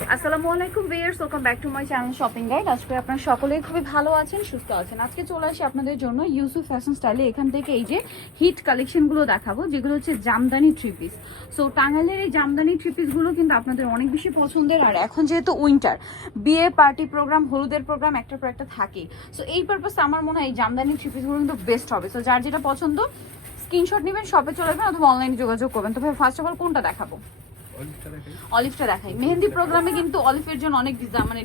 আসসালামু আলাইকুম viewers, welcome back to my channel shopping guide. আজকে আপনারা সকলেই খুবই ভালো আছেন, সুস্থ আছেন। আজকে চলে আসি আপনাদের জন্য ইউসুফ ফ্যাশন স্টাইলে। এখান থেকে এই যে হিট কালেকশনগুলো দেখাবো, যেগুলো হচ্ছে জামদানি থ্রি পিস। সো টাঙ্গাইলের এই জামদানি থ্রি পিসগুলো কিন্তু আপনাদের অনেক বেশি পছন্দের। আর এখন যেহেতু উইন্টার, বিয়ে পার্টি প্রোগ্রাম, হলুদের প্রোগ্রাম একটার পর একটা থাকে। সো এই পারপাসে আমার মনে হয় এই জামদানি থ্রি পিসগুলো কিন্তু বেস্ট হবে। সো যার যেটা পছন্দ স্ক্রিনশট নেবেন, শপে চলে যাবেন অথবা অনলাইনে যোগাযোগ করবেন। তো ভাই ফার্স্ট অফ অল কোনটা দেখাবো? অলিভটা দেখাই। মেহেন্দি প্রোগ্রামে কিন্তু অলিভের জন্য অনেক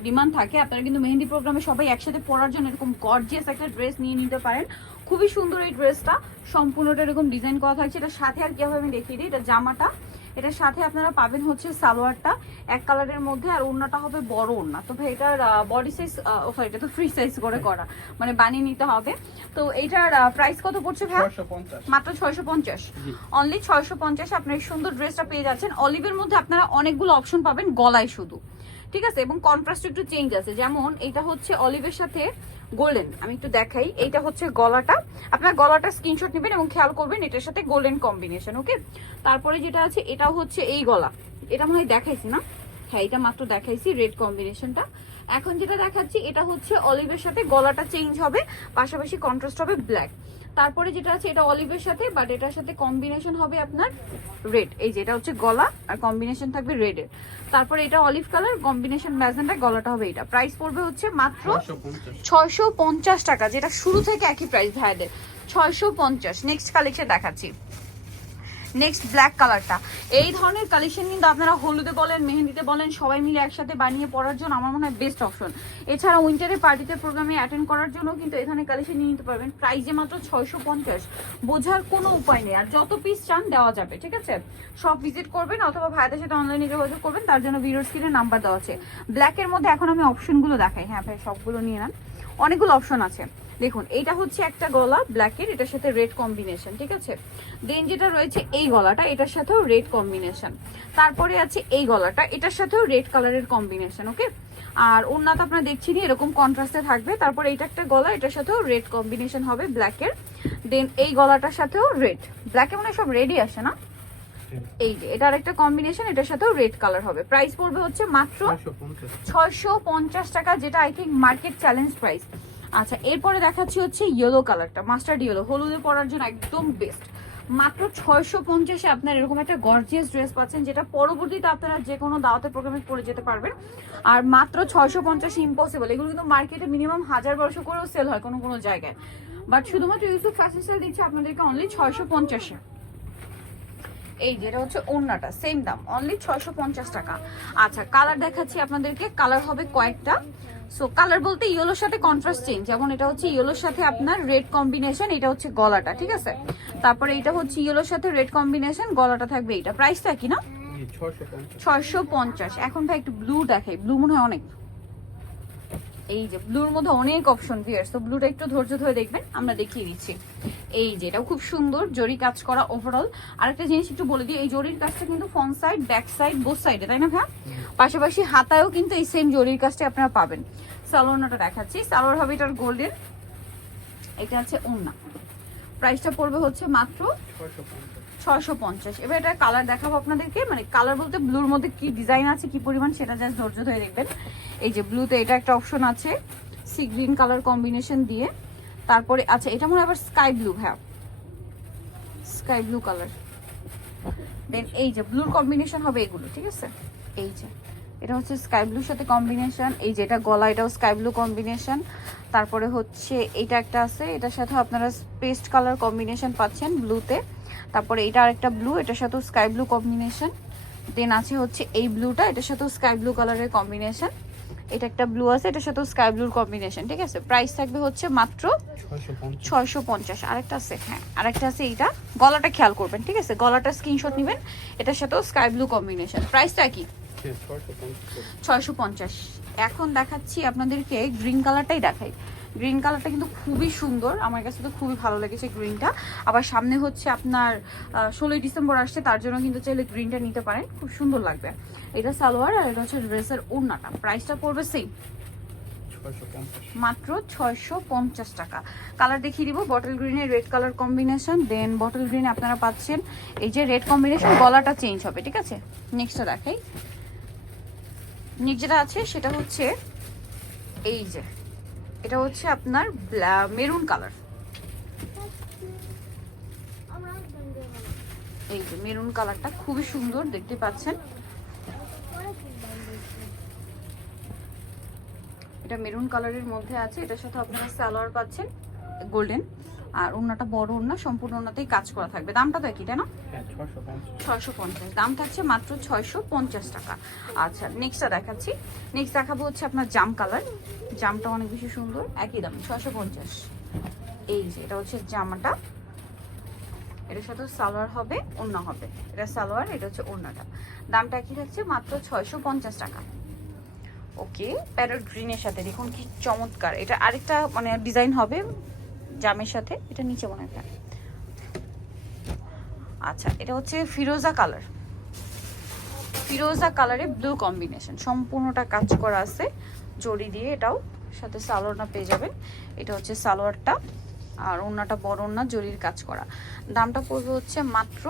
ডিমান্ড থাকে। আপনারা কিন্তু মেহেন্দি প্রোগ্রামে সবাই একসাথে পরার জন্য এরকম গর্জিয়াস একটা ড্রেস নিয়ে নিতে পারেন। খুবই সুন্দর এই ড্রেসটা, সম্পূর্ণটা এরকম ডিজাইন করা থাকছে। এটার সাথে আর কি হবে আমি দেখিয়ে দিই। এটা জামাটা, এটার সাথে আপনারা পাবেন হচ্ছে সালোয়ারটা এক কালারের মধ্যে, আর ওড়নাটা হবে বড় ওড়না। তো ভাই এটার বডি সাইজ, সরি এটা তো ফ্রি সাইজ করে করা, মানে বানিয়ে নিতে হবে। তো এইটার প্রাইস কত পড়ছে ভাই? মাত্র 650। অনলি 650 আপনার সুন্দর ড্রেসটা পেয়ে যাচ্ছেন। অলিভের মধ্যে আপনারা অনেকগুলো অপশন পাবেন গলায় শুধু, ঠিক আছে? এবং কন্ট্রাস্ট একটু চেঞ্জ আছে, যেমন এটা হচ্ছে অলিভের সাথে গোল্ডেন। আমি একটু দেখাই, এইটা হচ্ছে গলাটা। আপনার গলাটা স্ক্রিনশট নেবেন এবং খেয়াল করবেন এটার সাথে গোল্ডেন কম্বিনেশন। ওকে, তারপরে যেটা আছে এটাও হচ্ছে এই গলা, এটা মনে হয় দেখাইছি না? হ্যাঁ, এটা মাত্র দেখাইছি রেড কম্বিনেশনটা। এখন যেটা দেখাচ্ছি এটা হচ্ছে অলিভের সাথে গলাটা চেঞ্জ হবে, পাশাপাশি কন্ট্রাস্ট হবে ব্ল্যাক। তারপরে যেটা আছে এটা অলিভের সাথে, বাট এটার সাথে কম্বিনেশন হবে আপনার রেড। এই যে এটা হচ্ছে গলা আর কম্বিনেশন থাকবে রেডের। তারপরে এটা অলিভ কালার কম্বিনেশন ম্যাজেন্টা, গলাটা হবে এটা। প্রাইস পড়বে হচ্ছে মাত্র 650 টাকা, যেটা শুরু থেকে একই প্রাইস ভাইদের 650। নেক্সট কালেকশন দেখাচ্ছি। নেক্সট ব্ল্যাক কালারটা। এই ধরনের কালেকশন কিন্তু আপনারা হলুদে বলেন, মেহেন্দিতে বলেন, সবাই মিলে একসাথে বানিয়ে পরার জন্য আমার মনে হয় বেস্ট অপশন। এছাড়া উইন্টারে পার্টিতে প্রোগ্রামে অ্যাটেন্ড করার জন্য কিন্তু এখানে কালেকশন নিয়ে নিতে পারবেন। প্রাইসে মাত্র 650, বোঝার কোনো উপায় নেই। আর যত পিস চান দেওয়া যাবে, ঠিক আছে? সব ভিজিট করবেন অথবা ভাইদের সাথে অনলাইনে যোগাযোগ করবেন, তার জন্য ভিডিওর স্ক্রিনে নাম্বার দেওয়া আছে। ব্ল্যাকের মধ্যে এখন আমি অপশনগুলো দেখাই। হ্যাঁ ভাই, সবগুলো নিয়ে নেন, অনেকগুলো অপশন আছে। দেখুন, এইটা হচ্ছে একটা গলা ব্ল্যাকের, এটার সাথে রেড কম্বিনেশন, ঠিক আছে? দেন যেটা রয়েছে এই গলাটা, এটার সাথেও রেড কম্বিনেশন। তারপরে আছে এই গলাটা, এটার সাথেও রেড কালারের কম্বিনেশন। ওকে, আর ওড়নাটা আপনারা দেখছি এরকম কন্ট্রাস্টে থাকবে। তারপরে এইটা একটা গলা, এটার সাথেও রেড কম্বিনেশন হবে ব্ল্যাকের। দেন এই গলাটার সাথেও রেড, ব্ল্যাকে মানে সব রেডই আসে না? এই যে এটা আরেকটা কম্বিনেশন, এটার সাথেও রেড কালার হবে। প্রাইস পড়বে হচ্ছে মাত্র 650 টাকা, যেটা I think market challenge price. আচ্ছা, এরপরে দেখাচ্ছি হচ্ছে ইয়েলো কালারটা, মাস্টার্ড ইয়েলো, হলুদে পরার জন্য একদম বেস্ট। মাত্র 650-এ আপনার এরকম একটা গর্জিয়াস ড্রেস পাচ্ছেন, যেটা পরবর্তীতে আপনারা যে কোনো দাওয়াতের প্রোগ্রামে পরে যেতে পারবেন। আর মাত্র 650 ইম্পসিবল। এগুলো কিন্তু মার্কেটে মিনিমাম 1000-1200 করেও সেল হয় কোনো কোনো জায়গায়, বাট শুধুমাত্র ইউসুফ ফ্যাশন স্টাইল দিচ্ছে আপনাদেরকে অনলি 650-এ। এই যেটা হচ্ছে ওড়নাটা, সেম দাম, অনলি 650 টাকা। আচ্ছা, কালার দেখাচ্ছি আপনাদেরকে। কালার হবে কয়েকটা। সো কালার বলতে ইয়েলোর সাথে কন্ট্রাস্ট চেঞ্জ, যেমন এটা হচ্ছে ইয়েলোর সাথে আপনার রেড কম্বিনেশন, এটা হচ্ছে গলাটা, ঠিক আছে? তারপরে এটা হচ্ছে ইয়েলোর সাথে রেড কম্বিনেশন, গলাটা থাকবে এইটা। প্রাইসটা কি না? 650। এখন ভাই একটু ব্লু দেখাই, ব্লু মনে হয় অনেক। এই যে ব্লুর মধ্যে অনেক অপশন ভিউয়ার্স, তো ব্লুটা একটু ধৈর্য ধরে দেখবেন, আমরা দেখিয়ে দিচ্ছি। এই যে এটাও খুব সুন্দর জরি কাজ করা ওভারঅল। আরেকটা জিনিস একটু বলে দিই, এই জরির কাজটা কিন্তু front side, back side, both সাইডে, তাই না ভাই? পাশাপাশি হাতায়ও কিন্তু এই সেম জরির কাজটা আপনারা পাবেন। সালোয়ারটা দেখাচ্ছি, সালোয়ার হবে এটার গোল্ডেন, এটা আছে ওড়না। প্রাইসটা পড়বে হচ্ছে মাত্র 650। এবার এটা কালার দেখাবো আপনাদেরকে, মানে কালার বলতে ব্লুর মধ্যে কি ডিজাইন আছে, কি পরিমাণ, সেটা জাস্ট ধৈর্য ধরে দেখবেন। এই যে ব্লুতে এটা একটা অপশন আছে, সি গ্রিন কালার কম্বিনেশন দিয়ে। তারপরে আচ্ছা, এটা মনে হয় আবার স্কাই ব্লু, হ্যাঁ স্কাই ব্লু কালার। দেন এই যে ব্লুর কম্বিনেশন হবে এগুলো, ঠিক আছে? এই যে এটা হচ্ছে স্কাই ব্লুর সাথে কম্বিনেশন। এই যে এটা গলা, এটাও স্কাই ব্লু কম্বিনেশন। তারপরে হচ্ছে এইটা একটা আছে, এটার সাথে আপনারা পেস্ট কালার কম্বিনেশন পাচ্ছেন ব্লুতে। তারপরে এটা আরেকটা ব্লু, এটার সাথেও স্কাই ব্লু কম্বিনেশন। দেন আছে হচ্ছে এই ব্লুটা, এটার সাথেও স্কাই ব্লু কালারের কম্বিনেশন। এটা একটা ব্লু আছে, এটার সাথেও স্কাই ব্লুর কম্বিনেশন, ঠিক আছে? প্রাইস থাকবে হচ্ছে মাত্র 650। আরেকটা আছে, হ্যাঁ আরেকটা আছে, এইটা গলাটা খেয়াল করবেন, ঠিক আছে? গলাটা স্ক্রিনশট নেবেন, এটার সাথেও স্কাই ব্লু কম্বিনেশন। প্রাইসটা কি? 650। এখন দেখাচ্ছি আপনাদেরকে গ্রিন কালারটাই দেখাই। গ্রিন কালারটা কিন্তু খুবই সুন্দর, আমার কাছে তো খুবই ভালো লেগেছে গ্রিনটা। আবার সামনে হচ্ছে আপনার 16ই ডিসেম্বর আসছে, তার জন্য কিন্তু চাইলে গ্রিনটা নিতে পারেন, খুব সুন্দর লাগবে। এটা সালোয়ার আর এটা হচ্ছে ড্রেসের ওড়নাটা। প্রাইসটা পড়বে সেম, মাত্র 650 টাকা। কালার দেখিয়ে দিব, বটল গ্রিনের রেড কালার কম্বিনেশন। দেন বটল গ্রিনে আপনারা পাচ্ছেন এই যে রেড কম্বিনেশন, গলাটা চেঞ্জ হবে, ঠিক আছে? নেক্সটটা দেখাই। নেক্সট যেটা আছে সেটা হচ্ছে এই যে, এটা হচ্ছে আপনার মেরুন কালার। এই যে মেরুন কালারটা খুবই সুন্দর, দেখতে পাচ্ছেন। এটা মেরুন কালারের মধ্যে আছে, এটার সাথে আপনারা সালোয়ার পাচ্ছেন গোল্ডেন, আর ওড়নাটা বড় ওড়না, সম্পূর্ণ ওড়নাতেই কাজ করা থাকবে। দামটা তো একই, তাই না? 650, দাম থাকছে মাত্র 650 টাকা। আচ্ছা নেক্সটটা দেখাচ্ছি। নেক্সট দেখাবো হচ্ছে আপনার জাম কালার। জামটা অনেক বেশি সুন্দর, একই দাম 650। এই যে এটা হচ্ছে জামাটা, এটার সাথে সালোয়ার হবে, ওড়না হবে। এটা সালোয়ার, এটা হচ্ছে ওড়নাটা। দামটা একই থাকছে মাত্র 650 টাকা। ওকে, প্যারট গ্রিনের সাথে দেখুন কি চমৎকার। এটা আরেকটা মানে ডিজাইন হবে জামের সাথে, এটা নিচে মনে হয়। আচ্ছা এটা হচ্ছে ফিরোজা কালার, ফিরোজা কালারে ব্লু কম্বিনেশন, সম্পূর্ণটা কাজ করা আছে জড়ি দিয়ে। এটাও সাথে সালোয়ারটা পেয়ে যাবেন। এটা হচ্ছে সালোয়ারটা, আর ওড়নাটা বড় ওড়না, জরির কাজ করা। দামটা পড়বে হচ্ছে মাত্র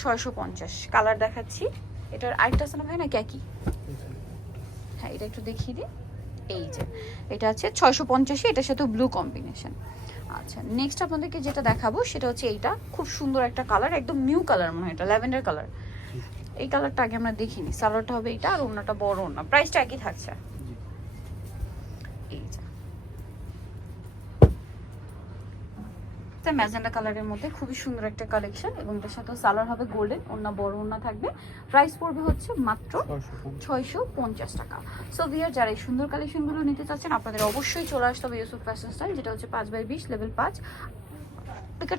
650। কালার দেখাচ্ছি, এটার আরেকটা আছে না ভাই, নাকি একই? হ্যাঁ এটা একটু দেখিয়ে দিই। এই যে এটা আছে 650, এটার সাথে ব্লু কম্বিনেশন। আচ্ছা নেক্সট আপনাদেরকে যেটা দেখাবো সেটা হচ্ছে এইটা, খুব সুন্দর একটা কালার, একদম নিউ কালার মনে হয়, এটা ল্যাভেন্ডার কালার। এই কালারটা আগে আমরা দেখিনি। সালোয়ারটা হবে এটা, আর ওড়নাটা বড় ওড়না। প্রাইসটা একই থাকছে। এই যে ম্যাজেন্ডা কালারের মধ্যে খুবই সুন্দর একটা কালেকশন, এবং এটার সাথে সালোয়ার হবে গোল্ডেন, ওড়না বড় ওড়না থাকবে। প্রাইস পড়বে হচ্ছে মাত্র 650 টাকা। সো ভিউয়ার যারা এই সুন্দর কালেকশনগুলো নিতে চাচ্ছেন আপনাদের অবশ্যই চলে আসতে হবে ইউসুফ ফ্যাশন স্টাইল, যেটা হচ্ছে 5/20 লেভেল 5,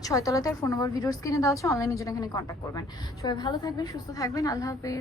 6 তলাতে। ফোন নাম্বার ভিডিওর স্ক্রিনে দেওয়া আছে, অনলাইনে জন্য এখানে কন্ট্যাক্ট করবেন। সবাই ভালো থাকবেন, সুস্থ থাকবেন, আল্লাহ হাফেজ।